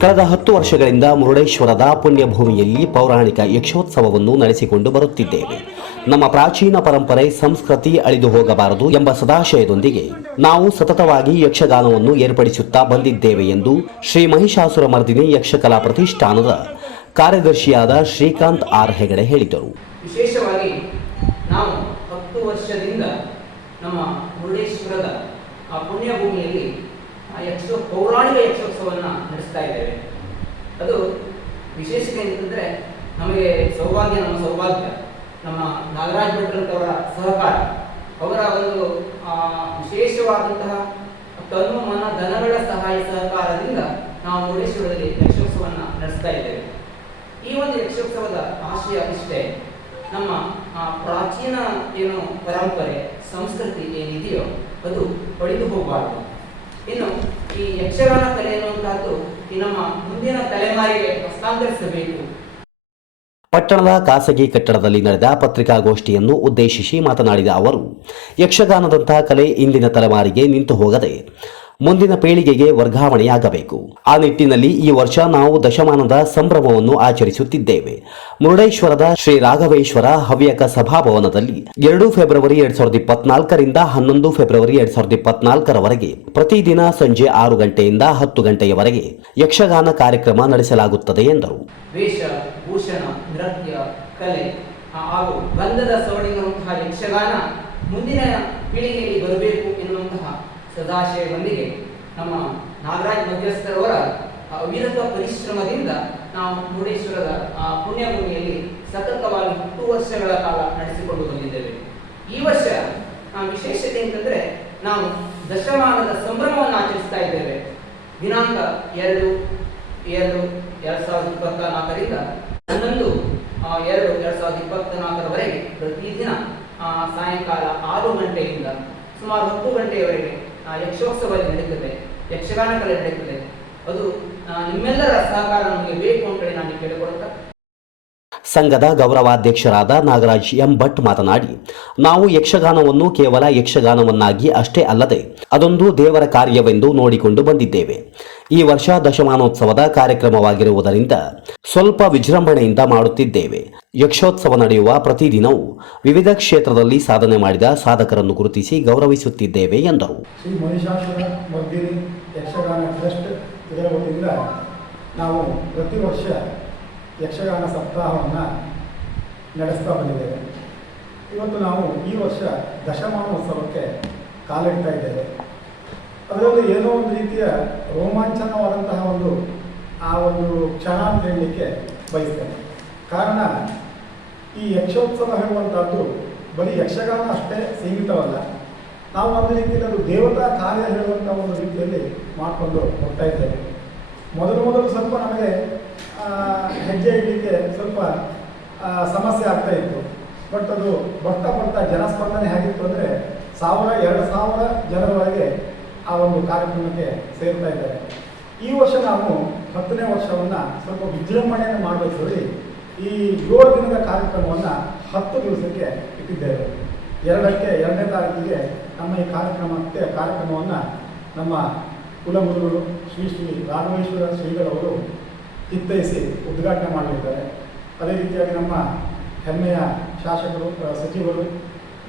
ಕಳೆದ ಹತ್ತು ವರ್ಷಗಳಿಂದ ಮುರುಡೇಶ್ವರದ ಪುಣ್ಯಭೂಮಿಯಲ್ಲಿ ಪೌರಾಣಿಕ ಯಕ್ಷೋತ್ಸವವನ್ನು ನಡೆಸಿಕೊಂಡು ಬರುತ್ತಿದ್ದೇವೆ. ನಮ್ಮ ಪ್ರಾಚೀನ ಪರಂಪರೆ ಸಂಸ್ಕೃತಿ ಅಳಿದು ಹೋಗಬಾರದು ಎಂಬ ಸದಾಶಯದೊಂದಿಗೆ ನಾವು ಸತತವಾಗಿ ಯಕ್ಷಗಾನವನ್ನು ಏರ್ಪಡಿಸುತ್ತಾ ಬಂದಿದ್ದೇವೆ ಎಂದು ಶ್ರೀ ಮಹಿಷಾಸುರ ಮರ್ದಿನಿ ಯಕ್ಷಕಲಾ ಪ್ರತಿಷ್ಠಾನದ ಕಾರ್ಯದರ್ಶಿಯಾದ ಶ್ರೀಕಾಂತ್ ಆರ್ ಹೆಗಡೆ ಹೇಳಿದರು. ವಿಶೇಷವಾಗಿ ನಾವು ಹತ್ತು ವರ್ಷದಿಂದ ನಮ್ಮ ಮುರುಡೇಶ್ವರದ ಆ ಪುಣ್ಯಭೂಮಿಯಲ್ಲಿ ಆ ಯಕ್ಷ, ಪೌರಾಣಿಕ ಯಕ್ಷೋತ್ಸವವನ್ನು ನಡೆಸ್ತಾ ಇದ್ದೇವೆ. ಅದು ವಿಶೇಷತೆ ಅಂತಂದರೆ ನಮಗೆ ಸೌಭಾಗ್ಯ, ನಮ್ಮ ಸೌಭಾಗ್ಯ, ನಮ್ಮ ನಾಗರಾಜ್ ಭಟ್ರಂತವರ ಸಹಕಾರ. ಅವರ ಒಂದು ವಿಶೇಷವಾದಂತಹ ತನು ಮನ ಧನಗಳ ಸಹಾಯ ಸಹಕಾರದಿಂದ ನಾವು ಮುರುಡೇಶ್ವರದಲ್ಲಿ ಯಕ್ಷೋತ್ಸವವನ್ನು ನಡೆಸ್ತಾ ಇದ್ದೇವೆ. ಈ ಒಂದು ಯಕ್ಷೋತ್ಸವದ ಆಶಯ ಇಷ್ಟೇ. ನಮ್ಮ ಪ್ರಾಚೀನ ಏನು ಪರಂಪರೆ, ಸಂಸ್ಕೃತಿ ಏನಿದೆಯೋ ಅದು ಪಡೆದು ಹೋಗಬಾರದು. ಇನ್ನು ಈ ಯಕ್ಷಗಾನ ಕಲೆ ಅನ್ನುವಂತಹದ್ದು ಈ ನಮ್ಮ ಮುಂದಿನ ತಲೆಮಾರಿಗೆ ಹಸ್ತಾಂತರಿಸಬೇಕು. ಪಟ್ಟಣದ ಖಾಸಗಿ ಕಟ್ಟಡದಲ್ಲಿ ನಡೆದ ಪತ್ರಿಕಾಗೋಷ್ಠಿಯನ್ನು ಉದ್ದೇಶಿಸಿ ಮಾತನಾಡಿದ ಅವರು, ಯಕ್ಷಗಾನದಂತಹ ಕಲೆ ಇಂದಿನ ತಲೆಮಾರಿಗೆ ನಿಂತು ಹೋಗದೆ ಮುಂದಿನ ಪೀಳಿಗೆಗೆ ವರ್ಗಾವಣೆಯಾಗಬೇಕು. ಆ ನಿಟ್ಟಿನಲ್ಲಿ ಈ ವರ್ಷ ನಾವು ದಶಮಾನದ ಸಂಭ್ರಮವನ್ನು ಆಚರಿಸುತ್ತಿದ್ದೇವೆ. ಮುರುಡೇಶ್ವರದ ಶ್ರೀ ರಾಘವೇಶ್ವರ ಹವ್ಯಕ ಸಭಾಭವನದಲ್ಲಿ ಎರಡು ಫೆಬ್ರವರಿ ಎರಡ್ ಸಾವಿರದ ಇಪ್ಪತ್ನಾಲ್ಕರಿಂದ ಹನ್ನೊಂದು ಫೆಬ್ರವರಿ ಎರಡ್ ಸಾವಿರದ ಇಪ್ಪತ್ನಾಲ್ಕರವರೆಗೆ ಪ್ರತಿದಿನ ಸಂಜೆ ಆರು ಗಂಟೆಯಿಂದ ಹತ್ತು ಗಂಟೆಯವರೆಗೆ ಯಕ್ಷಗಾನ ಕಾರ್ಯಕ್ರಮ ನಡೆಸಲಾಗುತ್ತದೆ ಎಂದರು. ಹಾಗೂ ಸವಣಿಗಿರುವಂತಹ ಯಕ್ಷಗಾನ ಮುಂದಿನ ಪೀಳಿಗೆಯಲ್ಲಿ ಬರಬೇಕು ಎನ್ನುವಂತಹ ಸದಾಶಯದೊಂದಿಗೆ ನಮ್ಮ ನಾಗರಾಜ್ ಮಧ್ಯಸ್ಥರವರ ಅವಿರತ ಪರಿಶ್ರಮದಿಂದ ನಾವು ಮುರುಡೇಶ್ವರದ ಆ ಪುಣ್ಯಭೂಮಿಯಲ್ಲಿ ಸತತವಾಗಿ ಹತ್ತು ವರ್ಷಗಳ ಕಾಲ ನಡೆಸಿಕೊಂಡು ಬಂದಿದ್ದೇವೆ. ಈ ವರ್ಷ ಆ, ವಿಶೇಷತೆ ಅಂತಂದ್ರೆ ನಾವು ದಶಮಾನದ ಸಂಭ್ರಮವನ್ನು ಆಚರಿಸ್ತಾ ಇದ್ದೇವೆ. ದಿನಾಂಕ ಎರಡು ಎರಡು ಎರಡ್ ಸಾವಿರದ ಇಪ್ಪತ್ತ ನಾಲ್ಕರಿಂದ ಹನ್ನೊಂದು ಎರಡು ಎರಡ್ ಸಾವಿರದ ಇಪ್ಪತ್ತ ನಾಲ್ಕರವರೆಗೆ ಪ್ರತಿದಿನ ಸಾಯಂಕಾಲ ಆರು ಗಂಟೆಯಿಂದ ಸುಮಾರು ಹತ್ತು ಗಂಟೆಯವರೆಗೆ ಯಕ್ಷೋತ್ಸವ ನಡೀತದೆ ಯಕ್ಷಗಾನ ಕಲೆ ನಡೀತದೆ, ಅದು ನಿಮ್ಮೆಲ್ಲರ ಸಹಕಾರ ನಮಗೆ ಬೇಕು ಅಂತೇಳಿ ನಾನು ಕೇಳಿಕೊಳ್ತಾ ಸಂಘದ ಗೌರವಾಧ್ಯಕ್ಷರಾದ ನಾಗರಾಜ್ ಎಂ ಭಟ್ ಮಾತನಾಡಿ, ನಾವು ಯಕ್ಷಗಾನವನ್ನು ಕೇವಲ ಯಕ್ಷಗಾನವನ್ನಾಗಿ ಅಷ್ಟೇ ಅಲ್ಲದೆ, ಅದೊಂದು ದೇವರ ಕಾರ್ಯವೆಂದು ನೋಡಿಕೊಂಡು ಬಂದಿದ್ದೇವೆ. ಈ ವರ್ಷ ದಶಮಾನೋತ್ಸವದ ಕಾರ್ಯಕ್ರಮವಾಗಿರುವುದರಿಂದ ಸ್ವಲ್ಪ ವಿಜೃಂಭಣೆಯಿಂದ ಮಾಡುತ್ತಿದ್ದೇವೆ. ಯಕ್ಷೋತ್ಸವ ನಡೆಯುವ ಪ್ರತಿದಿನವೂ ವಿವಿಧ ಕ್ಷೇತ್ರದಲ್ಲಿ ಸಾಧನೆ ಮಾಡಿದ ಸಾಧಕರನ್ನು ಗುರುತಿಸಿ ಗೌರವಿಸುತ್ತಿದ್ದೇವೆ, ಎಂದರು. ನಾವು ಪ್ರತಿ ವರ್ಷ ಯಕ್ಷಗಾನ ಸಪ್ತಾಹವನ್ನು ನಡೆಸ್ತಾ ಬಂದಿದ್ದೇವೆ. ಇವತ್ತು ನಾವು ಈ ವರ್ಷ ದಶಮಾನೋತ್ಸವಕ್ಕೆ ಕಾಲಿಡ್ತಾ ಇದ್ದೇವೆ. ಅದರಲ್ಲಿ ಏನೋ ಒಂದು ರೀತಿಯ ರೋಮಾಂಚನವಾದಂತಹ ಒಂದು ಆ ಒಂದು ಕ್ಷಣ ಅಂತ ಹೇಳಲಿಕ್ಕೆ ಬಯಸ್ತೇನೆ. ಕಾರಣ, ಈ ಯಕ್ಷೋತ್ಸವ ಹೇಳುವಂಥದ್ದು ಬರೀ ಯಕ್ಷಗಾನ ಅಷ್ಟೇ ಸೀಮಿತವಲ್ಲ. ನಾವು ಒಂದು ರೀತಿಯಲ್ಲಿ ದೇವತಾ ಕಾರ್ಯ ಹೇಳುವಂಥ ಒಂದು ರೀತಿಯಲ್ಲಿ ಮಾಡಿಕೊಂಡು ಹೋಗ್ತಾ ಇದ್ದೇವೆ. ಮೊದಲು ಮೊದಲು ಸ್ವಲ್ಪ ನಮಗೆ ಹೆಜ್ಜೆ ಇಡಲಿಕ್ಕೆ ಸ್ವಲ್ಪ ಸಮಸ್ಯೆ ಆಗ್ತಾ ಇತ್ತು. ಬಟ್ ಅದು ಬರ್ತಾ ಬರ್ತಾ ಜನಸ್ಪಂದನೆ ಹೇಗಿತ್ತು ಅಂದರೆ ಸಾವಿರ, ಎರಡು ಸಾವಿರ ಜನರವರೆಗೆ ಆ ಒಂದು ಕಾರ್ಯಕ್ರಮಕ್ಕೆ ಸೇರ್ತಾ ಇದ್ದಾರೆ. ಈ ವರ್ಷ ನಾವು ಹತ್ತನೇ ವರ್ಷವನ್ನು ಸ್ವಲ್ಪ ವಿಜೃಂಭಣೆಯನ್ನು ಮಾಡಬೇಕು ಈ ಏಳು ದಿನದ ಕಾರ್ಯಕ್ರಮವನ್ನು ಹತ್ತು ದಿವಸಕ್ಕೆ ಇಟ್ಟಿದ್ದೇವೆ. ಎರಡಕ್ಕೆ ಎರಡನೇ ತಾರೀಕಿಗೆ ನಮ್ಮ ಈ ಕಾರ್ಯಕ್ರಮಕ್ಕೆ ಕಾರ್ಯಕ್ರಮವನ್ನು ನಮ್ಮ ಕುಲಗುರುಗಳು ಶ್ರೀ ಶ್ರೀ ರಾಘವೇಶ್ವರ ಶ್ರೀಗಳವರು ಚಿತ್ತೈಸಿ ಉದ್ಘಾಟನೆ ಮಾಡಲಿದ್ದಾರೆ ಅದೇ ರೀತಿಯಾಗಿ ನಮ್ಮ ಹೆಮ್ಮೆಯ ಶಾಸಕರು, ಸಚಿವರು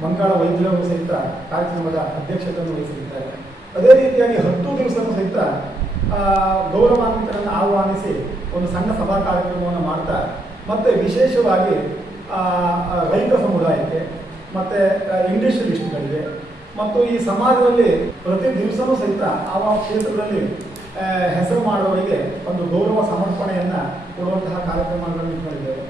ಮಂಗಳ ವೈದ್ಯರು ಸಹಿತ ಕಾರ್ಯಕ್ರಮದ ಅಧ್ಯಕ್ಷತೆಯನ್ನು ವಹಿಸಲಿದ್ದಾರೆ. ಅದೇ ರೀತಿಯಾಗಿ ಹತ್ತು ದಿವಸವೂ ಸಹಿತ ಗೌರವಾನ್ವಿತರನ್ನು ಆಹ್ವಾನಿಸಿ ಒಂದು ಸಣ್ಣ ಸಭಾ ಕಾರ್ಯಕ್ರಮವನ್ನು ಮಾಡ್ತಾ, ಮತ್ತು ವಿಶೇಷವಾಗಿ ರೈತ ಸಮುದಾಯಕ್ಕೆ, ಮತ್ತು ಇಂಡಸ್ಟ್ರಿಯಲಿಸ್ಟ್ಗಳಿಗೆ ಮತ್ತು ಈ ಸಮಾಜದಲ್ಲಿ ಪ್ರತಿ ದಿವಸವೂ ಸಹಿತ ಆ ಕ್ಷೇತ್ರದಲ್ಲಿ ಹೆಸರು ಮಾಡುವವರಿಗೆ ಒಂದು ಗೌರವ ಸಮರ್ಪಣೆಯನ್ನು ಕೊಡುವಂತಹ ಕಾರ್ಯಕ್ರಮಗಳನ್ನು ಇಟ್ಕೊಂಡಿದ್ದೇವೆ.